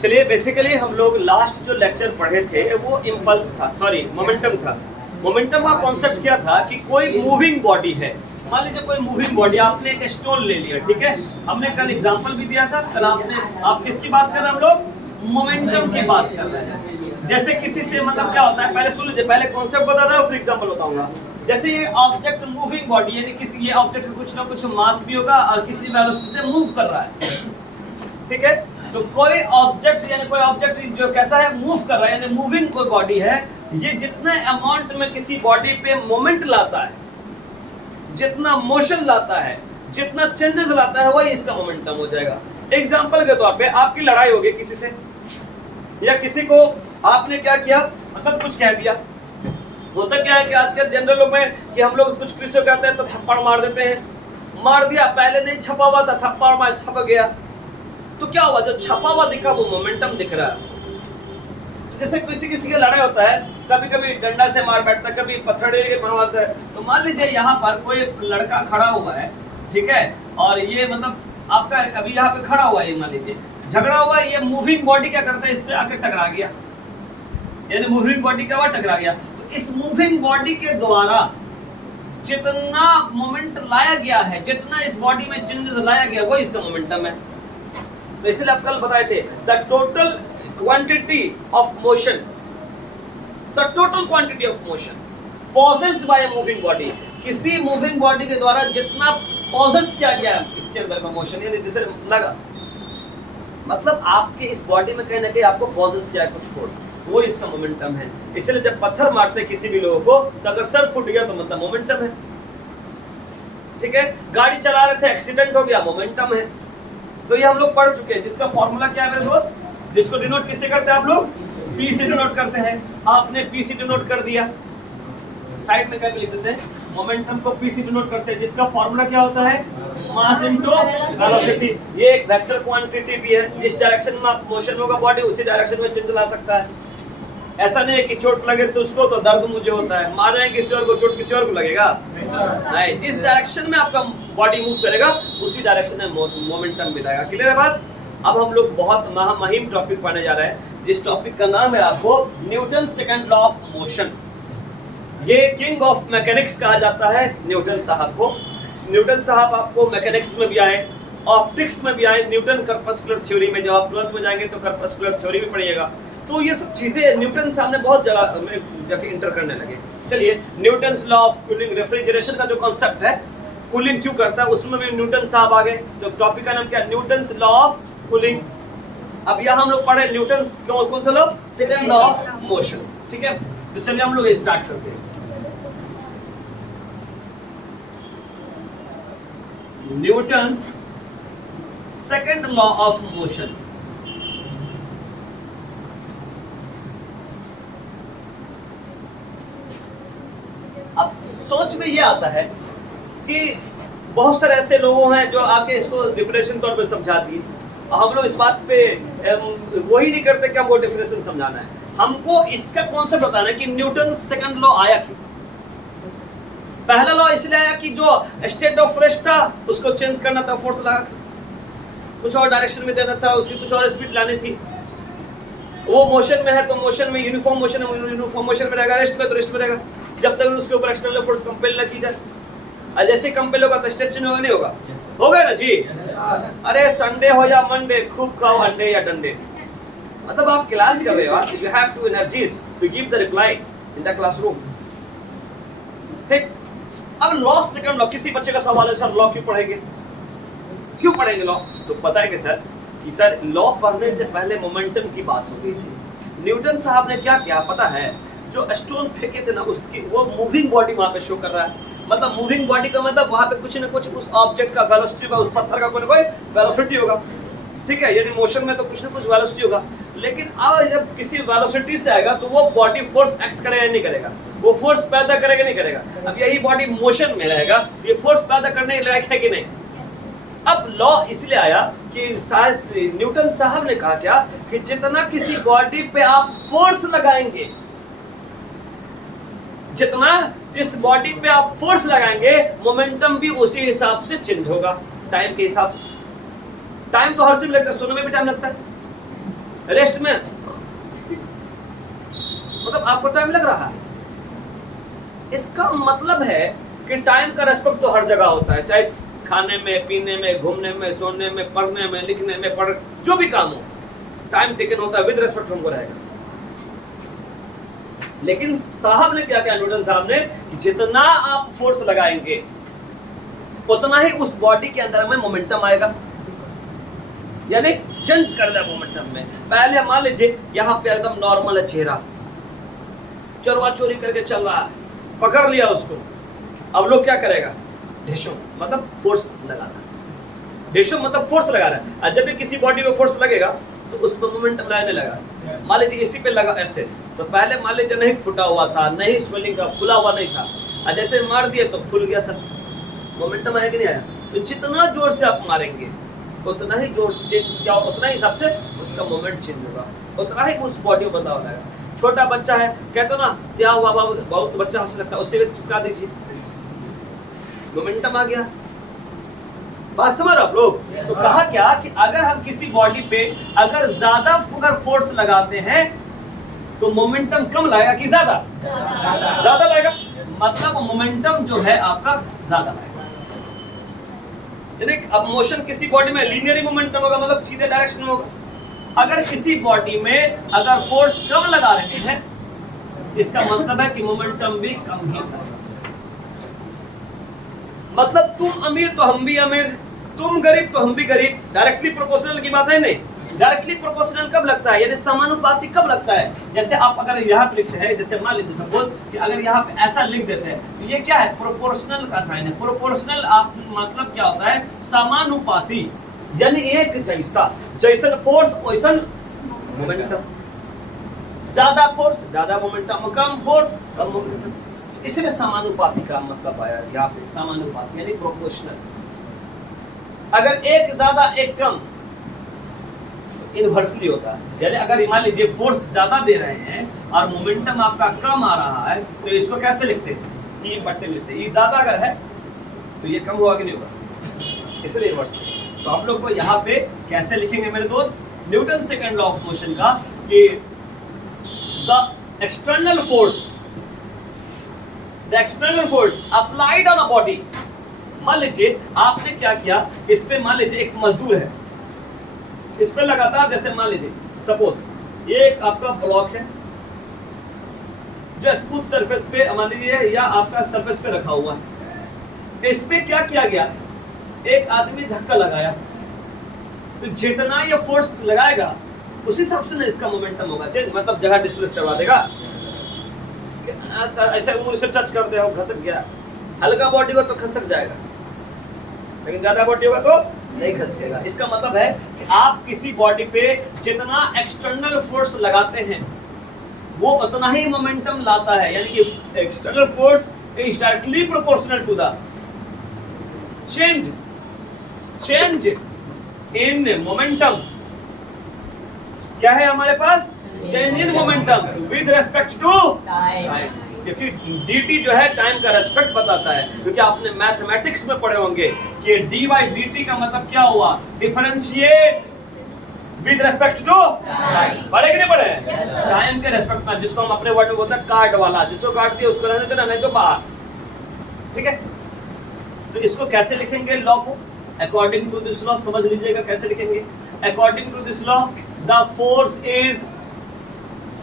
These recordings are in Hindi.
चलिए बेसिकली हम लोग लास्ट जो लेक्चर पढ़े थे वो इम्पल्स था, सॉरी मोमेंटम था। मोमेंटम का कॉन्सेप्ट क्या था कि कोई मूविंग बॉडी है, मान लीजिए कोई मूविंग बॉडी, आपने एक स्टोन ले लिया, ठीक है। हमने कल एग्जांपल भी दिया था, कल आप किसकी बात कर रहे हैं, हम लोग मोमेंटम की बात कर रहे हैं। जैसे किसी से मतलब क्या होता है, पहले सुन लीजिए, पहले कॉन्सेप्ट बता दो फिर एग्जांपल बताऊंगा। जैसे ये ऑब्जेक्ट मूविंग बॉडी, यानी किसी ये ऑब्जेक्ट का कुछ ना कुछ मास भी होगा और किसी वेलोसिटी से मूव कर रहा है, ठीक है। तो कोई ऑब्जेक्ट यानी कोई ऑब्जेक्ट जो कैसा है, मूव कर रहा है, यानी मूविंग कोई बॉडी है, ये जितने अमाउंट में किसी बॉडी पे मोमेंट लाता है, जितना मोशन लाता है, जितना चेंजेस लाता है, वही इसका मोमेंटम हो जाएगा। एग्जांपल के तौर पे आपकी लड़ाई हो गई किसी से, या किसी को आपने क्या किया, मतलब कुछ कह दिया। होता क्या है कि आजकल जनरल लोग में कि हम लोग कुछ किसी को कहते हैं तो थप्पड़ मार देते हैं, मार दिया, पहले नहीं छपा हुआ था, थप्पड़ मार छप गया, तो क्या हुआ, जो छपा हुआ दिखा वो मोमेंटम दिख रहा है। जैसे किसी का लड़ाई होता है, कभी कभी डंडा से मार बैठता है, कभी पत्थर के मारता है। तो मान लीजिए यहाँ पर कोई लड़का खड़ा हुआ है, ठीक है, और ये मतलब आपका अभी यहाँ पे खड़ा हुआ है, मान लीजिए झगड़ा हुआ है, ये मूविंग बॉडी क्या करता है, इससे आके टकरा गया, यानी मूविंग बॉडी क्या हुआ, टकरा गया। तो इस मूविंग बॉडी के द्वारा जितना मोमेंट लाया गया है, जितना इस बॉडी में चेंजेस लाया गया, वो इसका मोमेंटम है। तो इसलिए आप कल बताए थे the total quantity of motion, the total quantity of motion possessed by a moving body, किसी मूविंग बॉडी के द्वारा जितना पॉसेस किया गया है इसके अंदर का मोशन, यानी जिसे लगा, मतलब आपके इस बॉडी में कहीं ना कहीं आपको पॉसेस किया है कुछ फोर्स, वो इसका मोमेंटम है। इसलिए जब पत्थर मारते हैं किसी भी लोगों को, तो अगर सर फूट गया तो मतलब मोमेंटम है, ठीक है। गाड़ी चला रहे थे, एक्सीडेंट हो गया, मोमेंटम है। तो ये हम लोग पढ़ चुके हैं, जिसका फॉर्मूला क्या है मेरे दोस्त, जिसको डिनोट किससे करते हैं आप लोग, पी से डिनोट करते हैं। आपने पी से डिनोट कर दिया, साइड में क्या लिख देते हैं, मोमेंटम को पी से डिनोट करते हैं, जिसका फॉर्मूला क्या होता है, मास इनटू वेलोसिटी। ये एक वेक्टर क्वांटिटी भी है, जिस डायरेक्शन में आप मोशन होगा बॉडी, उसी डायरेक्शन में चेंज ला सकता है। ऐसा नहीं है कि चोट लगे तो उसको तो दर्द मुझे होता है, मार रहे हैं किसी और को, चोट किसी और को लगेगा नहीं, जिस डायरेक्शन में आपका बॉडी मूव करेगा उसी डायरेक्शन में मोमेंटम मिलेगा। क्लियर है बात। अब हम लोग बहुत महामहिम टॉपिक पढ़ने जा रहे हैं, जिस टॉपिक का नाम है आपको Newton second law of motion. ये किंग ऑफ मैकेनिक्स कहा जाता है न्यूटन साहब को। न्यूटन साहब आपको मैकेनिक्स में भी आए, ऑप्टिक्स में भी आए, न्यूटन कर्पस्कुलर थ्योरी में, जब आप 12th में जाएंगे तो कर्पस्कुलर थ्योरी भी पढ़िएगा। तो ये सब चीजें न्यूटन साहब ने बहुत जगह जाके इंटर करने लगे। चलिए, Newton's law of cooling, refrigeration का जो कॉन्सेप्ट है, कूलिंग क्यों करता है, उसमें भी न्यूटन साहब आ गए। तो टॉपिक का नाम क्या है, न्यूटन्स लॉ ऑफ कूलिंग। अब यहाँ हम लोग पढ़े न्यूटन्स कौन सा law, second law of motion, ठीक है। तो चलिए हम लोग स्टार्ट करते हैं। Newton's second law of motion. अब सोच में ये आता है कि बहुत सारे ऐसे लोग हैं जो आके इसको डिफरेंशियल तौर पे समझा दिए। हम लोग इस बात पे वही नहीं करते कि हमको डिफरेंशियल समझाना है, हमको इसका कॉन्सेप्ट बताना है कि न्यूटन सेकंड लॉ आया क्यों। पहला लॉ इसलिए आया कि जो स्टेट ऑफ रेस्ट था उसको चेंज करना था, फोर्स लगा कुछ और डायरेक्शन में देना था, उसकी कुछ और स्पीड लानी थी। वो मोशन में है तो मोशन में यूनिफॉर्म मोशन है, यूनिफॉर्म मोशन में रहेगा, रेस्ट में तो रेस्ट में रहेगा, जब तक उसके ऊपर एक्सटर्नल फोर्स कंपेल न की जाए। और जैसे कंपेल होगा तो स्टेट चेंज होगा, नहीं होगा, होगा ना जी। अरे संडे हो या मंडे, खूब खाओ अंडे या डंडे, मतलब आप क्लास कर रहे हो, you have to energies to give the reply in the classroom, ठीक। अब लॉ सेकंड लॉ, किसी बच्चे का सवाल है सर लॉ क्यों पढ़ेंगे, क्यों पढ़ेंगे लॉ, तो पता है कि सर लॉ पढ़ने से पहले मोमेंटम की बात हो गई थी। न्यूटन साहब ने क्या किया पता है, जो स्टोन फेंके थे ना, उसकी वो मूविंग बॉडी वहां पे शो कर रहा है। मतलब मूविंग बॉडी का मतलब वहां पे कुछ ना कुछ उस ऑब्जेक्ट का वेलोसिटी होगा, उस पत्थर का कोई ना कोई वेलोसिटी होगा, ठीक है, यानी मोशन में तो कुछ ना कुछ वेलोसिटी होगा। लेकिन अब जब किसी वेलोसिटी से आएगा तो वो बॉडी फोर्स एक्ट करेगा या नहीं करेगा, वो फोर्स पैदा करेगा नहीं करेगा। अब यही बॉडी मोशन में रहेगा, ये फोर्स पैदा करने के लायक है कि नहीं। अब लॉ इसलिए आया कि न्यूटन साहब ने कहा क्या कि जितना किसी बॉडी पे आप फोर्स लगाएंगे, जितना जिस बॉडी पे आप फोर्स लगाएंगे, मोमेंटम भी उसी हिसाब से चेंज होगा, टाइम के हिसाब से। टाइम तो हर चीज लगता है, सुनने में भी टाइम लगता है, रेस्ट में मतलब आपको टाइम लग रहा है। इसका मतलब है कि टाइम का रेस्पेक्ट तो हर जगह होता है, चाहे खाने में, पीने में, घूमने में, सोने में, पढ़ने में, लिखने में, जो भी काम हो, टाइम टेकन होता है, विद रेस्पेक्ट हमको रहेगा। लेकिन साहब ने क्या कहा, न्यूटन साहब ने, कि जितना आप फोर्स लगाएंगे उतना ही उस बॉडी के अंदर में मोमेंटम आएगा, यानी चेंज कर दे मोमेंटम में। पहले मान लीजिए यहाँ पे एकदम नॉर्मल है चेहरा, चोरवा चोरी करके चल रहा है, पकड़ लिया उसको, अब लोग क्या करेगा, ढेशो मतलब फोर्स लगाना, ढेशो मतलब फोर्स लगा रहा है। और जब भी किसी बॉडी में फोर्स लगेगा तो उसमें मोमेंटम रहने लगा। मान लीजिए इसी पे लगा ऐसे, तो पहले मान लीजिए नहीं फुटा हुआ था, नहीं स्वेलिंग का, फुला हुआ नहीं था, और जैसे मार दिए तो फुल गया सर, मोमेंटम आया कि नहीं आया। तो जितना जोर से आप मारेंगे उतना ही जोर चेंज क्या, उतना ही हिसाब से उसका मोमेंट चेंज होगा, उतना ही उस बॉडी में बदलाव आएगा। छोटा बच्चा है, कहते ना क्या हुआ बाबू, बहुत बच्चा हंस लगता है, उससे चिपका दीजिए, मोमेंटम आ गया। बात समझ आप लोग। तो कहा क्या कि अगर हम किसी बॉडी पे अगर ज्यादा फोर्स लगाते हैं तो मोमेंटम कम लाएगा कि ज्यादा लाएगा, मतलब मोमेंटम जो है आपका ज्यादा लाएगा। अब मोशन किसी बॉडी में लीनियर मोमेंटम होगा, मतलब सीधे डायरेक्शन में होगा। अगर किसी बॉडी में अगर फोर्स कम लगा रहे हैं, इसका मतलब है कि मोमेंटम भी कम ही होगा। मतलब तुम अमीर तो हम भी अमीर, तुम गरीब तो हम भी गरीब, डायरेक्टली प्रोपोर्शनल की बात है नहीं। डायरेक्टली प्रोपोर्शनल कब लगता है, यानी समानुपाती कब लगता है। जैसे आप अगर यहाँ पे लिखते हैं, जैसे मान लीजिए सपोज कि अगर यहाँ पे ऐसा लिख देते हैं तो ये क्या है, प्रोपोर्शनल का साइन है। प्रोपोर्शनल आप मतलब क्या होता है, समानुपाती, यानी एक जैसा, जैसन फोर्स वैसन मोमेंटम, ज्यादा फोर्स ज्यादा मोमेंटम, कम फोर्स कम मोमेंटम, इसलिए समानुपाती का मतलब आया यहाँ पे, समानुपाती यानी प्रोपोर्शनल। अगर एक ज्यादा एक कम इनवर्सली होता है, यानी अगर मान लीजिए फोर्स ज्यादा दे रहे हैं और मोमेंटम आपका कम आ रहा है तो इसको कैसे लिखते हैं, ये बट्टे में लिखते हैं। ये ज्यादा अगर है तो ये कम होगा कि नहीं होगा, इसलिए इनवर्सली। तो हम लोग को यहाँ पे कैसे लिखेंगे मेरे दोस्त, Newton second law of motion का, कि the external force applied on a body. मान लीजिए आपने क्या किया, इस पे मान लीजिए एक मजदूर है, इस पे लगातार, जैसे मान लीजिए सपोज ये एक आपका ब्लॉक है जो स्मूथ सरफेस पे मान लीजिए या आपका सरफेस पे रखा हुआ है। इस पे क्या किया गया, एक आदमी धक्का लगाया, तो जितना ये फोर्स लगाएगा उसी हिसाब से ना इसका मोमेंटम होगा चेंज, मतलब जगह डिस्प्लेस करवा देगा। ऐसा उंगली से टच कर दे, घसक गया, हल्का बॉडी हो तो खसक जाएगा, लेकिन ज्यादा बॉडी होगा तो नहीं खसकेगा। इसका मतलब है कि आप किसी बॉडी पे जितना एक्सटर्नल फोर्स लगाते हैं वो उतना ही मोमेंटम लाता है, यानी कि external force is directly proportional to the change in momentum. क्या है हमारे पास, change in momentum with respect to time, क्योंकि dt जो है टाइम का रेस्पेक्ट बताता है। क्योंकि आपने मैथमेटिक्स में पढ़े होंगे कि dy dt का मतलब क्या हुआ, differentiate with respect to time. पढ़े कि नहीं पढ़े, टाइम के रेस्पेक्ट में, जिसको हम अपने वर्ड में बोलते हैं काट वाला, जिसको काट दिया उसको रहने देना, नहीं तो बाहर, ठीक है। तो इसको कैसे लिखेंगे लॉ को, अकॉर्डिंग टू दिस लॉ, समझ लीजिएगा कैसे लिखेंगे। According to this law the force is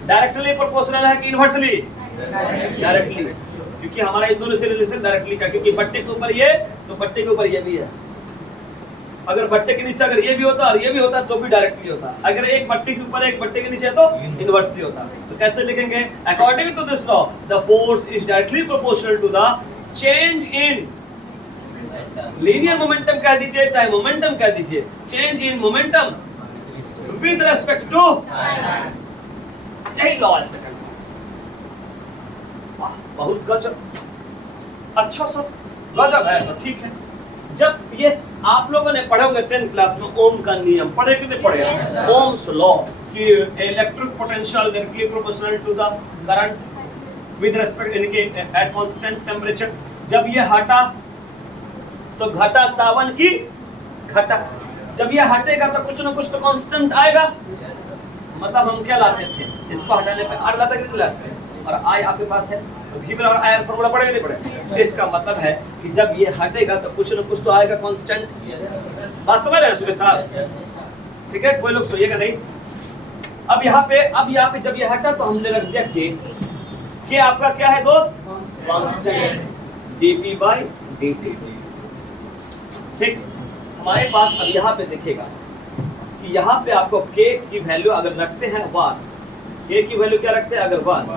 directly proportional है कि इनवर्सली, डायरेक्टली, क्योंकि हमारा इन दोनों से रिलेशन डायरेक्टली का, क्योंकि बट्टे के ऊपर ये तो बट्टे के ऊपर ये भी है। अगर बट्टे के नीचे अगर ये भी होता और ये भी होता तो भी डायरेक्टली होता, अगर एक बट्टे के ऊपर एक बट्टे के नीचे तो इनवर्सली होता। तो कैसे लिखेंगे, according to this law the force is directly proportional to the change in linear momentum कह दीजिए चाहे मोमेंटम कह दीजिए, change in momentum with respect to, यही लॉ है सेकंड। बहुत गजब, अच्छा सब गजब है। तो ठीक है, जब ये आप लोगों ने पढ़े होंगे 10th क्लास में ओम का नियम, पढ़े कि नहीं पढ़े, ओम्स लॉ कि electric potential directly proportional to the current with respect यानी कि एट कांस्टेंट टेंपरेचर। जब ये हटा तो घटा सावन की घटा, जब ये हटेगा तो कुछ ना कुछ तो कांस्टेंट आएगा, मतलब हम क्या लाते थे, इसको हटाने पे आर लाते कि नहीं लाते, और आई आपके पास है तो भी बराबर आई आर फॉर्मूला पड़ेगा नहीं पड़ेगा। इसका मतलब है कि जब ये हटेगा तो कुछ न कुछ तो आएगा कांस्टेंट। बात समझ रहे हैं सुबह साहब? ठीक है, कोई लोग सोइएगा नहीं। अब यहाँ पे जब ये हटा तो हमने रख दिया के आपका क्या है दोस्त, कांस्टेंट dp by dt। ठीक, हमारे पास अब यहाँ पे दिखेगा कि यहाँ पे आपको k की वैल्यू अगर रखते हैं 1, k की वैल्यू क्या रखते हैं अगर 1,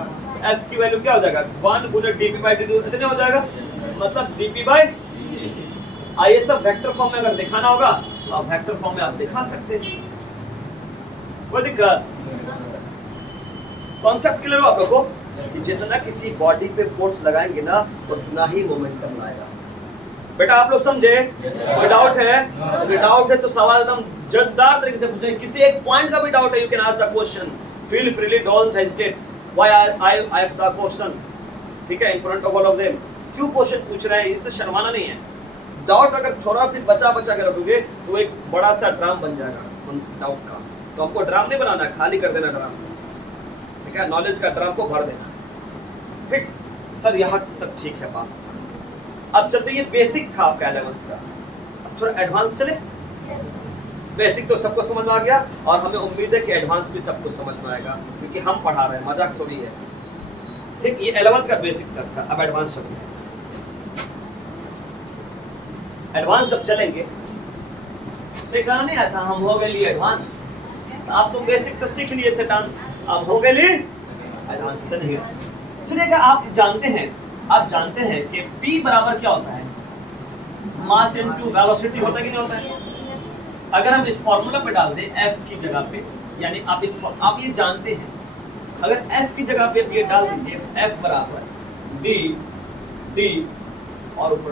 f की वैल्यू क्या हो जाएगा 1 गुना dp by dt इतने हो जाएगा, मतलब dp by dt। ये सब वेक्टर फॉर्म में अगर दिखाना होगा तो आप वेक्टर फॉर्म में आप दिखा सकते हैं, कोई दिक्कत। कॉन्सेप्ट क्लियर हो आप लोगों को कि जितना किसी बॉडी पे फोर्स लगाएंगे ना उतना ही मोमेंटम लाएगा। बेटा आप लोग समझे? कोई डाउट है? अगर डाउट है तो सवाल एकदम जोरदार तरीके से पूछें, किसी एक पॉइंट का भी डाउट है you can ask the question, feel freely, don't hesitate. Why I ask the question, ठीक है, in front of all of them. क्यों क्वेश्चन पूछ रहे हैं, इससे शर्माना नहीं है। डाउट अगर थोड़ा भी बचा के रखोगे तो एक बड़ा सा ड्राम बन जाएगा उन डाउट का। तो हमको ड्राम नहीं बनाना, खाली कर देना ड्राम, ठीक है, नॉलेज का ड्राम को भर देना। ठीक सर, यहाँ तक ठीक है बात। अब चलते, ये बेसिक था आपका 11th का, अब थोड़ा एडवांस चले। बेसिक तो सबको समझ में आ गया और हमें उम्मीद है कि एडवांस भी सबको समझ में आएगा क्योंकि हम पढ़ा रहे हैं, मजाक थोड़ी है। ठीक, ये 11th का बेसिक तक था, अब एडवांस चलते हैं। एडवांस जब चलेंगे तो गाना नहीं आता हम हो गए लिए एडवांस, आप तो बेसिक तो सीख लिए थे डांस, अब हो गए लिए एडवांस चलेगा। सुनिएगा, आप जानते हैं कि P बराबर क्या होता है, मास इनटू वेलोसिटी होता है कि नहीं होता है। अगर हम इस फॉर्मूला पे डाल दें F की जगह पे, यानी आप ये जानते हैं, अगर F की जगह पे ये डाल दीजिए F बराबर D और ऊपर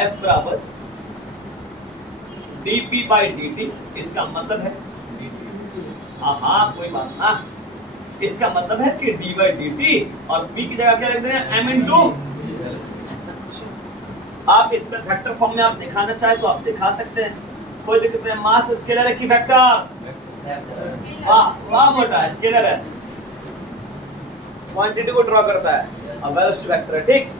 F बराबर dp by dt, इसका मतलब है हाँ कोई बात ना, इसका मतलब है कि d by dt और p की जगह क्या रख देंगे m into। आप इसमें वेक्टर फॉर्म में आप दिखाना चाहे तो आप दिखा सकते हैं, कोई दिक्कत नहीं। मास स्केलर है कि वेक्टर, वाह मोटा स्केलर है, क्वांटिटी को ड्रॉ करता है, अब वेलोसिटी वेक्टर है। ठीक,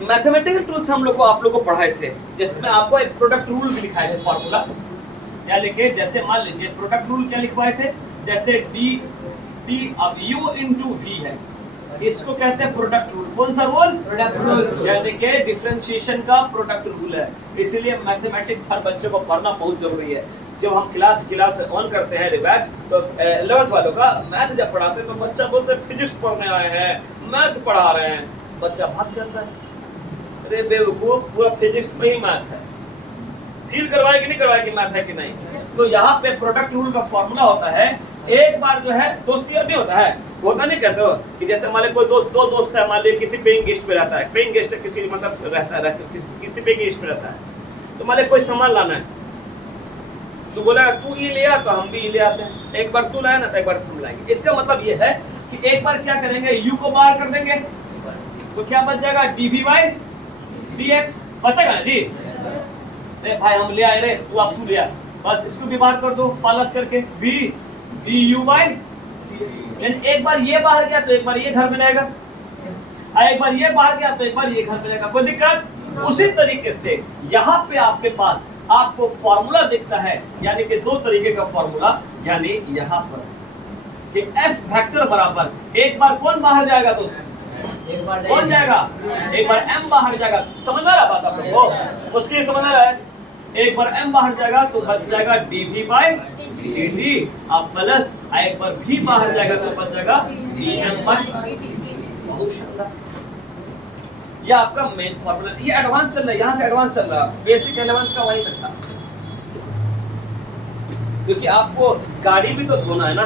मैथमेटिकल टूल्स हम लोग को आप लोग को पढ़ाए थे, जिसमें आपको एक प्रोडक्ट रूल भी लिखाए थे फॉर्मूला, क्या लिखे, जैसे मान लीजिए प्रोडक्ट रूल क्या लिखवाए थे, जैसे डी अब u into v है, इसको कहते हैं प्रोडक्ट रूल। कौन सा रूल? प्रोडक्ट रूल, यानी कि डिफरेंशिएशन का प्रोडक्ट रूल है। इसीलिए मैथमेटिक्स हर बच्चे को पढ़ना बहुत जरूरी है। जब हम क्लास ऑन करते हैं रिबैच, तो 11th वालों का मैथ जब पढ़ाते हैं तो बच्चा बोलते हैं फिजिक्स पढ़ने आए हैं, मैथ पढ़ा रहे हैं, बच्चा भाग जाता है, अरे बेवकूफ पूरा फिजिक्स में ही मैथ है। फील करवाए कि नहीं करवाए कि मैथ है कि नहीं। तो यहाँ पे प्रोडक्ट रूल का फॉर्मूला होता है, एक बार जो है दोस्ती और नहीं होता है, होता नहीं कहते हो कि जैसे मान लो कोई दो दोस्त है, मान लो किसी पेइंग गेस्ट पे रहता है, पेइंग गेस्ट किसी मतलब रहता है किसी पेइंग गेस्ट पे रहता है, तो मान लो कोई सामान लाना है, तो बोला तू ये ले आ, तो हम भी ये ले आते हैं, एक बार तू लाया ना तो एक बार हम लाएंगे। इसका मतलब ये है कि एक बार क्या करेंगे, u को बाहर कर देंगे तो क्या बच जाएगा, dv by dx बचेगा ना जी। अरे भाई हम ले आए रे, तू ले आ, बस इसको भी बाहर कर दो प्लस करके v du by dx। एक बार ये बाहर गया तो एक बार ये घर में रहेगा, एक बार ये बाहर गया तो एक बार ये घर में रहेगा, कोई दिक्कत। उसी तरीके से यहाँ पे आपके पास आपको फॉर्मूला दिखता है, यानी कि दो तरीके का फॉर्मूला, यानी यहाँ पर कि f वेक्टर बराबर एक बार कौन बाहर जाएगा दोस्तों, कौन जाएगा, एक बार m बाहर जाएगा। समझ आ रहा बात आप लोगों को, मुश्किल समझ आ रहा है। एक बार m बाहर जाएगा तो बच जाएगा dv by dt, अब प्लस एक बार v बाहर जाएगा तो बच जाएगा dm by dt। बहुत शानदार, ये आपका मेन फॉर्मूला। ये एडवांस चल रहा है, यहाँ से एडवांस चल रहा है, बेसिक 11th का वही तक था, क्योंकि आपको गाड़ी भी तो धोना है ना।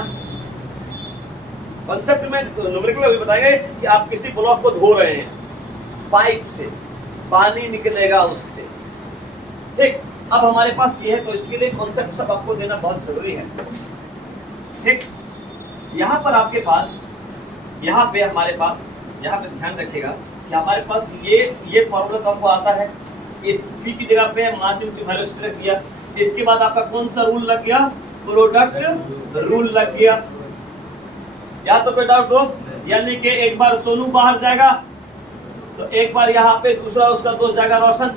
कॉन्सेप्ट में न्यूमेरिकल अभी बताएंगे कि आप किसी ब्लॉक को धो रहे हैं, पाइप से पानी निकलेगा उससे। ठीक, अब हमारे पास ये है तो इसके लिए कॉन्सेप्ट सब आपको देना बहुत जरूरी है। ठीक, यहाँ पर आपके पास, यहाँ पे हमारे पास, यहाँ पे ध्यान रखिएगा कि हमारे पास ये फॉर्मूला तो आपको आता है, इस p की जगह पे मास इनटू वेलोसिटी रख दिया। इसके बाद आपका कौन सा रूल लग गया, प्रोडक्ट रूल लग गया। या तो कोई डाउट दोस्त? यानी कि एक बार सोनू बाहर जाएगा तो एक बार यहाँ पे दूसरा उसका दोस्त जाएगा रोशन,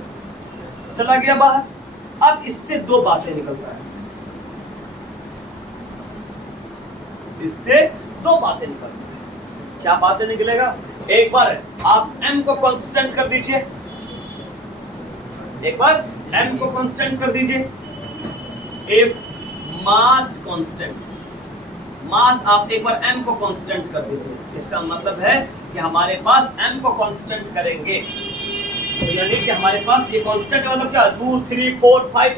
चला गया बाहर। अब इससे दो बातें निकलता है, इससे दो बातें निकलती है। क्या बातें निकलेगा? एक बार आप m को कांस्टेंट कर दीजिए, एक बार m को कांस्टेंट कर दीजिए। इफ मास कांस्टेंट, मास आप एक बार m को कांस्टेंट कर दीजिए, इसका मतलब है कि हमारे पास m को कांस्टेंट करेंगे तो यानी कि हमारे पास ये कांस्टेंट मतलब क्या, 2 3 4 5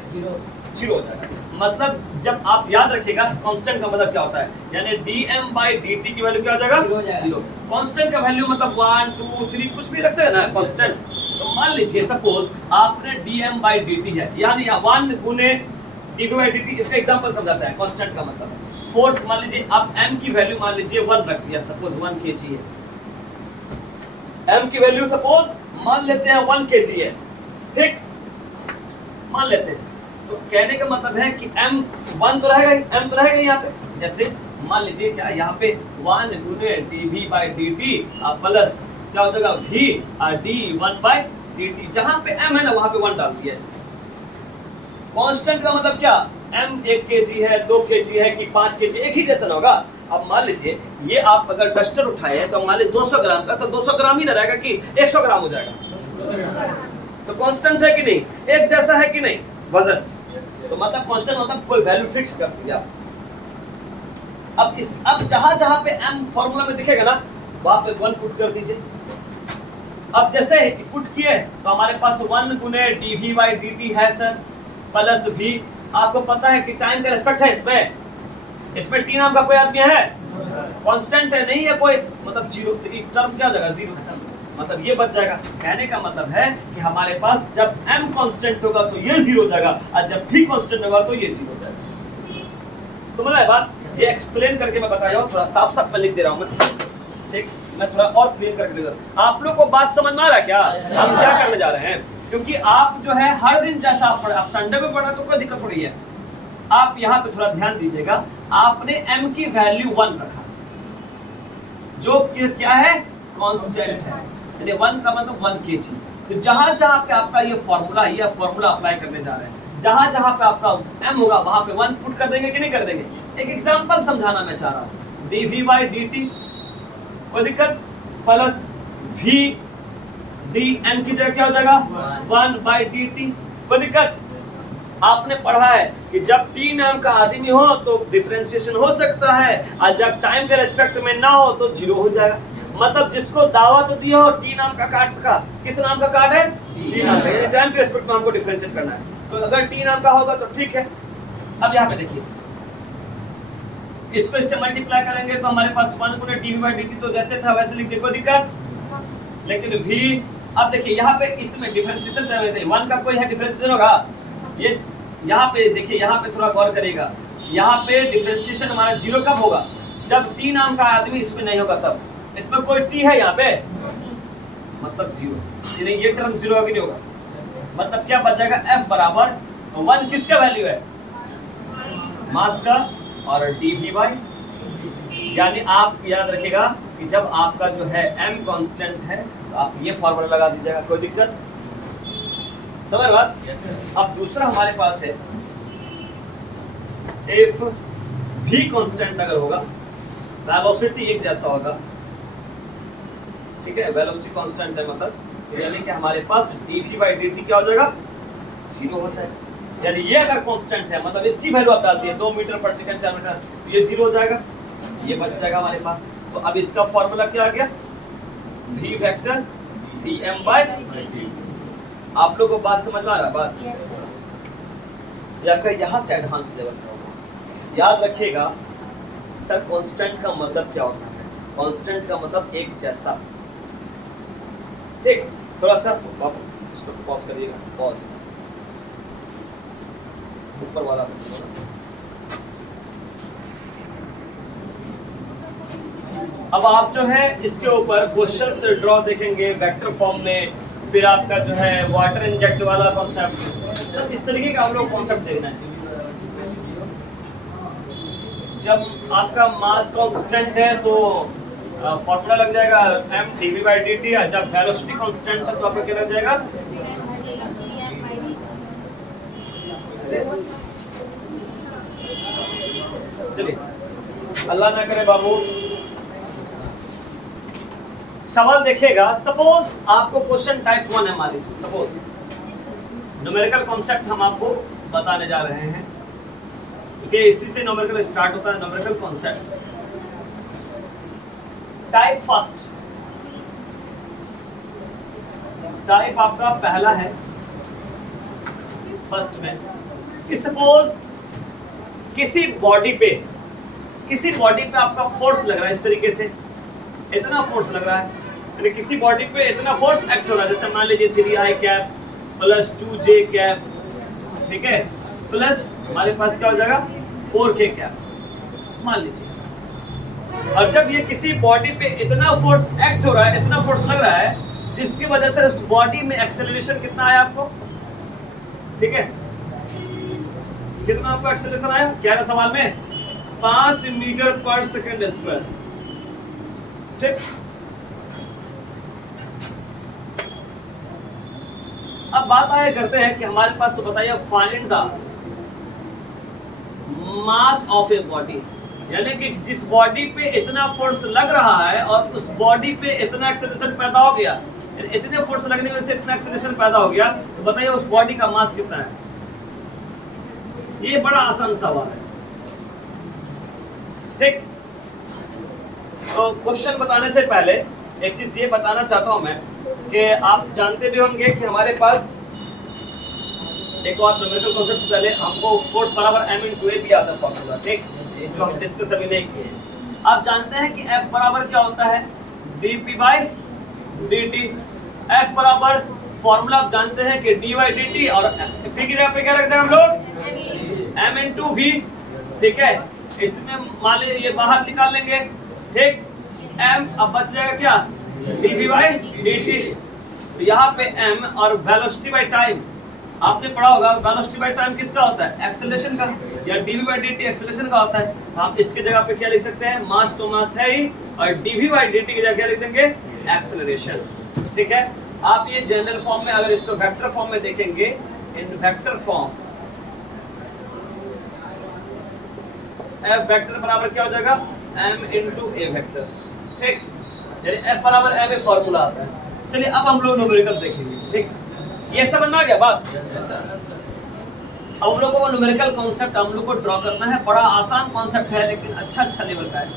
0 हो जाएगा। मतलब जब आप याद रखिएगा कांस्टेंट का मतलब क्या होता है, यानी dm/dt की वैल्यू क्या हो जाएगा? 0। कांस्टेंट का वैल्यू मतलब 1 2 3 कुछ भी रखते हैं ना कांस्टेंट। तो मान लीजिए सपोज आपने dm/dt है, यानी 1 गुने dv/dt, इसका एग्जांपल समझाता है कांस्टेंट का मतलब। फोर्स मान लीजिए आप m की वैल्यू मान लीजिए 1 रख दिया, सपोज 1 kg है, m की वैल्यू सपोज मान लेते हैं 1 kg है, ठीक, मान लेते हैं। तो कहने का मतलब है कि m 1 तो रहेगा ही, m तो रहेगा यहाँ पे। जैसे मान लीजिए क्या यहाँ पे 1 गुने dv/dt प्लस क्या हो जाएगा v d1/dt, जहां पे m है ना वहां पे 1 डाल दिया। कांस्टेंट का मतलब क्या, m 1 kg है, 2 kg है कि 5 kg, एक ही जैसा ना होगा। अब मान लीजिए ये आप अगर डस्टर उठाए हैं तो मान लीजिए 200 ग्राम का, तो 200 ग्राम ही ना रहेगा कि 100 ग्राम हो जाएगा। तो कांस्टेंट है कि नहीं, एक जैसा है कि नहीं वजन। तो मतलब कांस्टेंट मतलब कोई वैल्यू फिक्स कर दीजिए आप। अब जहां जहां पे m फॉर्मूला में दिखेगा ना वहां पे 1 पुट कर दीजिए। अब जैसे पुट किए तो हमारे पास 1 गुने dv/dt है सर, प्लस v। आपको पता है कि टाइम का रिस्पेक्ट है इसमें t नाम का कोई आदमी है, कांस्टेंट है नहीं है कोई, मतलब 0, टर्म क्या हो जाएगा 0, मतलब ये बच जाएगा। कहने का मतलब है कि हमारे पास जब m कांस्टेंट होगा तो ये 0 हो जाएगा, और जब v कांस्टेंट होगा तो ये 0 हो जाएगा। समझ आया बात? ये एक्सप्लेन करके मैं बता रहा हूं, थोड़ा साफ साफ मैं लिख दे रहा हूं मैं, ठीक, मैं थोड़ा और क्लियर करके दे रहा हूं। आप लोग को बात समझ में आ रहा है क्या हम क्या करने जा रहे हैं? क्योंकि आप जो है हर दिन जैसा आप पढ़ा, आप संडे को पढ़ा तो कोई दिक्कत थोड़ी है। आप यहाँ पे थोड़ा ध्यान दीजिएगा, आपने m की वैल्यू 1 रखा जो कि क्या है, कांस्टेंट है, यानी 1 का मतलब 1 kg। तो जहां जहां पे आपका ये फॉर्मूला अप्लाई करने जा रहे हैं, जहां जहां पे आपका m होगा वहां पे 1 पुट कर देंगे कि नहीं कर देंगे। एक एग्जांपल समझाना मैं चाह रहा हूं, dv/dt कोई दिक्कत, प्लस v dm की जगह क्या हो जाएगा 1/dt, कोई दिक्कत। आपने पढ़ा है कि जब t नाम का आदमी हो तो डिफरेंशिएशन हो सकता है, और जब टाइम के रेस्पेक्ट में ना हो तो 0 हो जाएगा। मतलब जिसको दावत दिया हो t नाम का काट का, किस नाम का काट है, t नाम का, यानी टाइम के रेस्पेक्ट में हमको डिफरेंशिएट करना है। तो अगर t नाम का होगा तो ठीक है। अब यहाँ पे देखिए, इसको इससे मल्टीप्लाई करेंगे तो हमारे पास 1 गुने dv/dt तो जैसे था वैसे लिख दे, कोई दिक्कत। लेकिन v, अब देखिए यहाँ पे इसमें डिफरेंशिएशन कर रहे थे, 1 का कोई है डिफरेंशिएशन होगा, ये यहाँ पे देखिए, यहाँ पे थोड़ा गौर करेगा, यहाँ पे डिफरेंशिएशन हमारा 0 कब होगा, जब t नाम का आदमी इसमें नहीं होगा तब। इसमें कोई t है यहाँ पे, मतलब 0, यानी ये टर्म 0 होगा कि नहीं होगा। मतलब क्या बच जाएगा, f बराबर 1 किसका वैल्यू है, मास का, और dv/dt। यानी आप याद रखिएगा कि जब आपका जो है m कांस्टेंट है तो आप ये फॉर्मूला लगा दीजिएगा, कोई दिक्कत, समझ बात। अब दूसरा हमारे पास है, इफ v कांस्टेंट अगर होगा, वेलोसिटी एक जैसा होगा, ठीक है, वेलोसिटी कांस्टेंट है मतलब, यानी कि हमारे पास dv/dt क्या हो जाएगा, 0 हो जाएगा। यानी ये अगर कांस्टेंट है मतलब इसकी वैल्यू आप डालती है 2 मीटर पर सेकंड 4 मीटर, तो ये 0 हो जाएगा, ये बच जाएगा हमारे पास। तो अब इसका फॉर्मूला क्या आ गया, v वेक्टर dm/dt। आप लोगों को बात समझ में आ रहा है बात? ये आपका यहाँ से एडवांस लेवल का होगा। याद रखिएगा सर, कांस्टेंट का मतलब क्या होता है, कांस्टेंट का मतलब एक जैसा, ठीक। थोड़ा सा इसको पॉज करिएगा, पॉज, ऊपर वाला। अब आप जो है इसके ऊपर क्वेश्चंस ड्रॉ देखेंगे वेक्टर फॉर्म में, फिर आपका जो है वाटर इंजेक्ट वाला कॉन्सेप्ट, तो इस तरीके का आप लोग कॉन्सेप्ट देखना है। जब आपका मास कांस्टेंट है तो फॉर्मूला लग जाएगा m dv by dt, और जब वेलोसिटी कांस्टेंट है तो आपका क्या लग जाएगा? चलिए, अल्लाह ना करे बाबू, सवाल देखिएगा। सपोज आपको क्वेश्चन टाइप 1 है, मान लीजिए सपोज न्यूमेरिकल कॉन्सेप्ट हम आपको बताने जा रहे हैं, क्योंकि इसी से न्यूमेरिकल स्टार्ट होता है, numerical concepts. Type first, type आपका पहला है फर्स्ट में कि सपोज किसी बॉडी पे आपका फोर्स लग रहा है, इस तरीके से इतना फोर्स लग रहा है, यानी किसी बॉडी पे इतना फोर्स एक्ट हो रहा है, जैसे मान लीजिए 3i cap plus 2j cap, ठीक है, प्लस हमारे पास क्या हो जाएगा 4k कैप मान लीजिए। और जब ये किसी बॉडी पे इतना फोर्स एक्ट हो रहा है, इतना फोर्स लग रहा है, जिसकी वजह से उस बॉडी में एक्सेलरेशन कितना आया आपको, ठीक है, कितना आपको एक्सेलरेशन आया, क्या है सवाल में 5 मीटर पर सेकंड स्क्वायर, ठीक। अब बात आए करते हैं कि हमारे पास तो बताइए find the mass of a body, यानी कि जिस बॉडी पे इतना फोर्स लग रहा है और उस बॉडी पे इतना एक्सेलरेशन पैदा हो गया, इतने फोर्स लगने की वजह से इतना एक्सेलरेशन पैदा हो गया, तो बताइए उस बॉडी का मास कितना है। ये बड़ा आसान सवाल है, ठीक। तो क्वेश्चन बताने से पहले एक चीज ये बताना चाहता हूं मैं कि आप जानते भी होंगे कि हमारे पास एक और न्यूमेरिकल कॉन्सेप्ट से पहले हमको फोर्स बराबर m into a भी आता है फॉर्मूला, ठीक, जो हम डिस्कस अभी नहीं किए हैं। आप जानते हैं कि F बराबर क्या होता है dp by dt। F बराबर फॉर्मूला आप जानते हैं कि dy dt, और p की जगह पे क्या रखते हैं हम लोग m into v, ठीक है। इसमें मान लीजिए ये बाहर निकाल लेंगे, ठीक, m अब बच जाएगा क्या dv by dt। यहाँ पे m और वेलोसिटी बाय टाइम आपने पढ़ा होगा, वेलोसिटी बाय टाइम किसका होता है, एक्सेलरेशन का, या dv by dt एक्सेलरेशन का होता है। तो हम इसके जगह पे क्या लिख सकते हैं, मास तो मास है ही, और dv by dt की जगह क्या लिख देंगे, एक्सेलरेशन, ठीक है। आप ये जनरल फॉर्म में अगर इसको वेक्टर फॉर्म में देखेंगे, इन वेक्टर फॉर्म f वेक्टर बराबर क्या हो जाएगा m into a वेक्टर, ठीक, यानी f बराबर m फॉर्मूला आता है। चलिए अब हम लोग न्यूमेरिकल देखेंगे, ठीक, ये समझ में आ गया बात। अब हम लोगों को न्यूमेरिकल कॉन्सेप्ट हम लोग को ड्रॉ करना है, बड़ा आसान कॉन्सेप्ट है लेकिन अच्छा लेवल का है।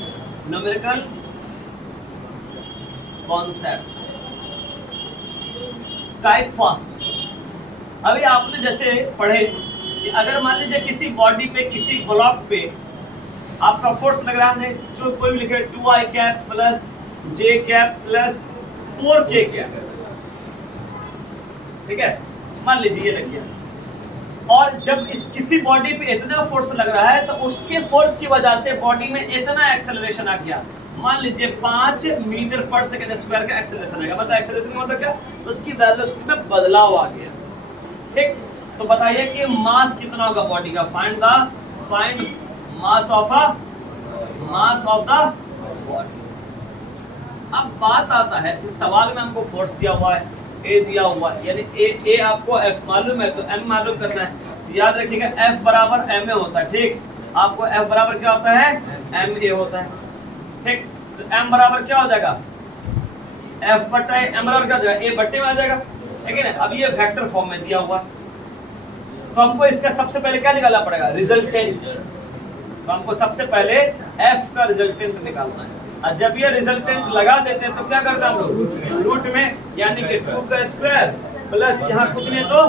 न्यूमेरिकल कॉन्सेप्ट्स टाइप फर्स्ट, अभी आपने जैसे पढ़े कि अगर मान लीजिए किसी बॉडी पे, किसी ब्लॉक पे आपका फोर्स लग रहा है, जो कोई भी लिखे 2i cap plus j cap plus 4k cap, ठीक है, मान लीजिए ये लग गया। और जब इस किसी बॉडी पे इतना फोर्स लग रहा है तो उसके फोर्स की वजह से बॉडी में इतना एक्सेलरेशन आ गया, मान लीजिए 5 मीटर पर सेकंड स्क्वायर का एक्सेलरेशन आएगा। मतलब एक्सेलरेशन का मतलब क्या, उसकी वेलोसिटी में बदलाव आ गया, ठीक। तो बताइए कि मास कितना होगा बॉडी का, find mass of the body. अब बात आता है इस सवाल में हमको फोर्स दिया हुआ है, ए दिया हुआ है, यानी ए आपको एफ मालूम है तो एम मालूम करना है। तो याद रखिएगा एफ बराबर एम ए होता है, ठीक, आपको एफ बराबर क्या होता है एम ए होता है, ठीक। तो एम बराबर क्या हो जाएगा एफ बट्टा एम बराबर क्या हो जाएगा ए बट्टे में आ जाएगा, ठीक है ना। अब ये वेक्टर फॉर्म में दिया हुआ, तो हमको इसका सबसे पहले क्या निकालना पड़ेगा, रिजल्टेंट। तो हमको सबसे पहले एफ का रिजल्टेंट निकालना है, और जब ये रिजल्टेंट लगा देते हैं तो क्या करते हैं हम लोग रूट में, यानी कि 2 का स्क्वायर प्लस यहाँ कुछ नहीं तो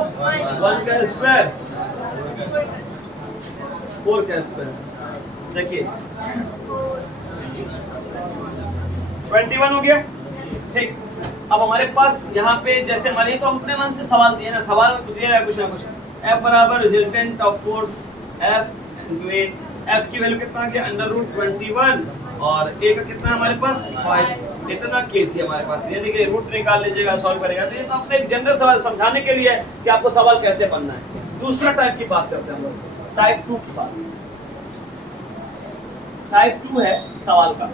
1 का स्क्वायर 4 का स्क्वायर, देखिए 21 हो गया, ठीक। अब हमारे पास यहाँ पे जैसे हमारे तो अपने मन से सवाल दिए ना, सवाल में दिया है कुछ ना कुछ, एफ बराबर resultant of force F, F की वैल्यू कितना आ गया √21, और ए का कितना हमारे पास 5, इतना केजी हमारे पास, यानी कि रूट निकाल लीजिएगा, सॉल्व करेगा। तो ये तो अपने एक जनरल सवाल समझाने के लिए है कि आपको सवाल कैसे बनना है। दूसरा टाइप की बात करते हैं हम लोग, टाइप 2 की बात। टाइप 2 है सवाल का।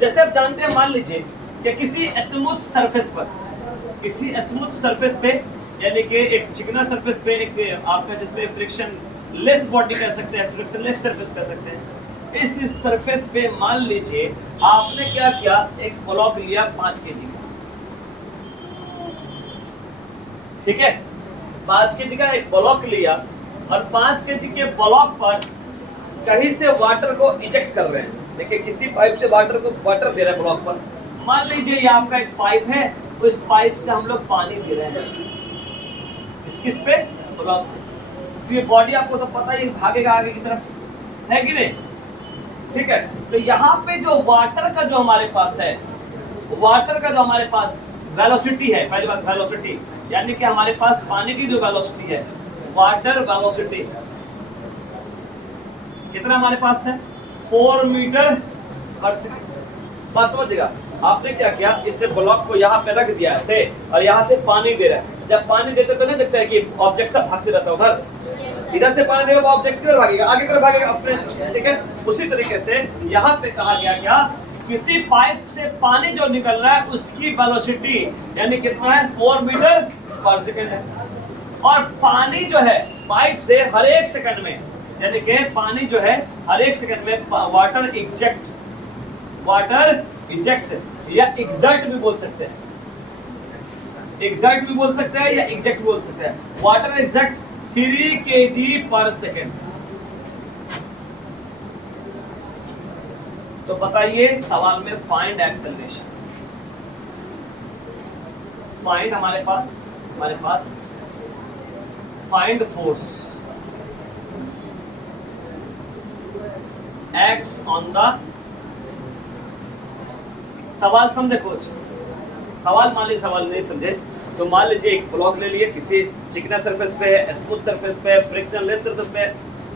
जैसे आप जानते हैं, मान लीजिए कि किसी स्मूथ सरफेस पे यानी कि एक चिकना सरफेस पे एक आपका जिसपे फ्रिक्शन लेस बॉडी कह सकते हैं, फ्रिक्शन लेस सरफेस कह सकते हैं, इस सरफेस पे मान लीजिए आपने क्या किया, एक ब्लॉक लिया 5 केजी का, ठीक है, 5 केजी का एक ब्लॉक लिया और 5 केजी के ब्लॉक पर कहीं से वाटर को इंजेक्ट कर रहे हैं। देखिए किसी पाइप से वाटर दे रहे हैं ब्लॉक पर। मान लीजिए ये आपका एक पाइप है, उस पाइप से हम लोग पानी दे रहे हैं किस पे, ब्लॉक पे। तो ये बॉडी आपको तो पता ही भागेगा आगे की तरफ, है कि नहीं, ठीक है। तो यहाँ पे जो वाटर का जो हमारे पास है, वाटर का जो हमारे पास वेलोसिटी है, पहली बात वेलोसिटी यानी कि हमारे पास पानी की जो वेलोसिटी है, वाटर वेलोसिटी कितना हमारे पास है, 4 मीटर पर सेकंड। बात समझिएगा, आपने क्या किया, इससे ब्लॉक को यहाँ पे रख दिया ऐसे और यहाँ से पानी दे रहा है। जब पानी देते तो नहीं दिखता है कि ऑब्जेक्ट सब भागते रहता है उधर, इधर से पानी देगा वो ऑब्जेक्ट किधर भागेगा, आगे तरफ भागेगा अपने, ठीक है। उसी तरीके से यहाँ पे कहा गया क्या, किसी पाइप से पानी जो निकल रहा है उसकी वेलोसिटी यानी कितना है, 4 मीटर पर सेकंड है। और पानी जो है पाइप से हर एक सेकंड में, यानी कि पानी जो है हर एक सेकंड में वाटर इजेक्ट या एग्जर्ट भी बोल सकते हैं, एग्जर्ट भी बोल सकते हैं या एग्जेक्ट बोल सकते हैं। वाटर एग्जर्ट 3 kg पर सेकंड। तो बताइए सवाल में फाइंड एक्सेलरेशन, फाइंड हमारे पास find force acts on the, सवाल समझे कुछ, सवाल मान लीजिए सवाल नहीं समझे तो मान लीजिए एक ब्लॉक ले लिए, किसी चिकना सरफेस पे, स्मूथ सरफेस पे, फ्रिक्शन लेस सरफेस पे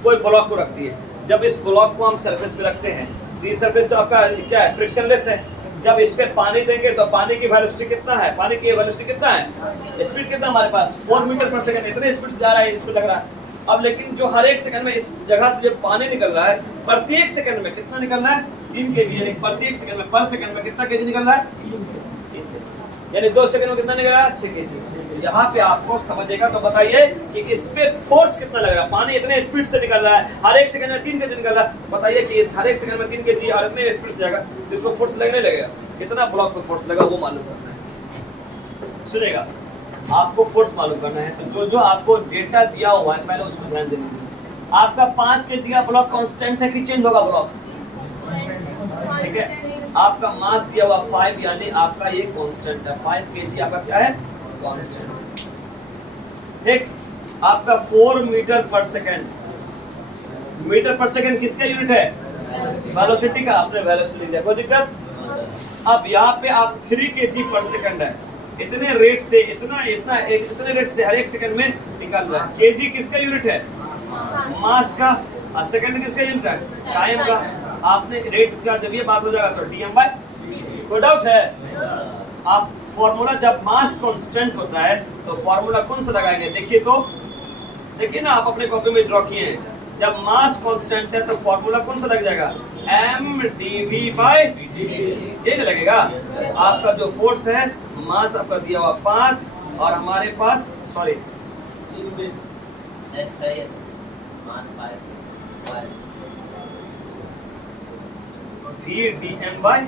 कोई ब्लॉक को रखती है। जब इस ब्लॉक को हम सरफेस पे रखते हैं तो ये सरफेस तो आपका क्या है, फ्रिक्शन लेस है। जब इस पे पानी देंगे तो पानी की वेलोसिटी कितना है, पानी की वेलोसिटी कितना है, स्पीड कितना हमारे पास 4 मीटर पर सेकंड, इतने स्पीड से जा रहा है, इस पे लग रहा है। अब लेकिन जो हर एक सेकंड में इस जगह से जब पानी निकल रहा है, प्रत्येक सेकंड में कितना निकल रहा है, 3 kg, यानी प्रत्येक सेकंड में, पर सेकंड में कितना केजी निकल रहा है, 3 kg, यानी 2 सेकंड में कितना निकल रहा है, 6 kg। यहाँ पे आपको समझेगा तो बताइए कि इस पे फोर्स कितना लग रहा है, पानी इतने स्पीड से निकल रहा है, हर एक सेकंड में 3 kg निकल रहा है। बताइए कि इस हर एक सेकंड में 3 kg और इतने स्पीड से जाएगा तो इसको फोर्स लगने लगेगा, कितना ब्लॉक पे फोर्स लगा वो मालूम करना है। सुनेगा, आपको फोर्स मालूम करना है तो जो आपको डेटा दिया हुआ है पहले उसको ध्यान दे लीजिए। आपका 5 kg का ब्लॉक कांस्टेंट है कि चेंज होगा ब्लॉक, ठीक है। आपका मास दिया हुआ 5 यानी आपका ये कांस्टेंट है, 5 kg आपका क्या है, कांस्टेंट, ठीक। आपका 4 मीटर पर सेकंड, मीटर पर सेकंड किसका यूनिट है, वेलोसिटी का, आपने वेलोसिटी लिख दिया, कोई दिक्कत। अब यहाँ पे आप 3 kg पर सेकंड है, इतने रेट से इतने रेट से हर एक सेकंड में निकल रहा है। केजी किसका यूनिट है, मास का, और सेकंड किसका यूनिट है, टाइम का। आपने रेट का जब ये बात हो जाएगा तो dm/dt, कोई डाउट है। आप फॉर्मूला जब मास कांस्टेंट होता है तो फॉर्मूला कौन सा लगाएंगे, देखिए तो, देखिए ना आप अपने कॉपी में ड्रॉ किए हैं, जब मास कांस्टेंट है तो फॉर्मूला कौन सा लग जाएगा, mdv/dt, ये नहीं लगेगा। आपका जो फोर्स है, मास आपका दिया हुआ 5 और हमारे पास सॉरी v/dm/,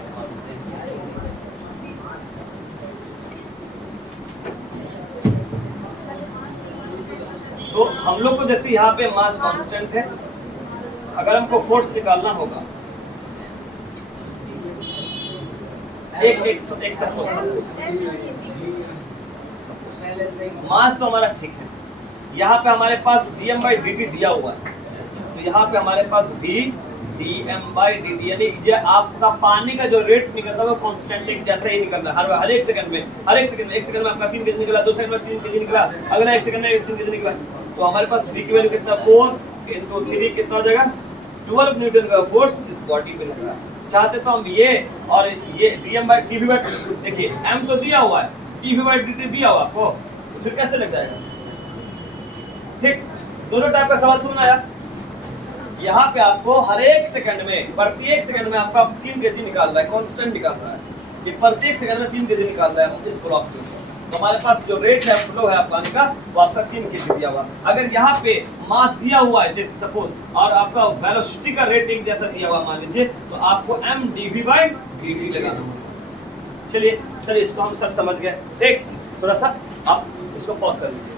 तो हम लोग को जैसे यहाँ पे मास कांस्टेंट है, अगर हमको फोर्स निकालना होगा, एक सपोज मास तो हमारा ठीक है, यहाँ पे हमारे पास dm/dt दिया हुआ है, तो यहाँ पे हमारे पास v/dm/dt, यानी ये आपका पानी का जो रेट निकलता है वो कांस्टेंट है, जैसे ही निकल रहा है हर एक सेकंड में, एक सेकंड में आपका 3 kg निकला, 2 सेकंड में 3 kg निकला, अगला 1 सेकंड में 3 kg निकला। तो हमारे पास v की वैल्यू कितना, 4 × 3 कितना हो जाएगा, 12 न्यूटन का फोर्स इस बॉडी पे लग रहा है। चाहते तो हम ये और ये dm/dv/, देखिए m तो दिया हुआ है, dv/dt दिया हुआ आपको, तो फिर कैसे लग जाएगा, ठीक। दोनों टाइप का सवाल समझ आया। यहाँ पे आपको हर एक सेकंड में, प्रत्येक सेकंड में आपका 3 kg निकाल रहा है, कांस्टेंट निकाल रहा है कि प्रत्येक सेकंड में 3 kg निकाल रहा है इस ब्लॉक के ऊपर। तो हमारे पास जो रेट है, फ्लो है पानी का, वो आपका 3 kg दिया हुआ। अगर यहाँ पे मास दिया हुआ है जैसे सपोज, और आपका वेलोसिटी का रेटिंग जैसा दिया हुआ मान लीजिए, तो आपको mdv/dt लगाना होगा। चलिए सर, इसको हम सर समझ गए। एक थोड़ा सा आप इसको पॉज कर लीजिए।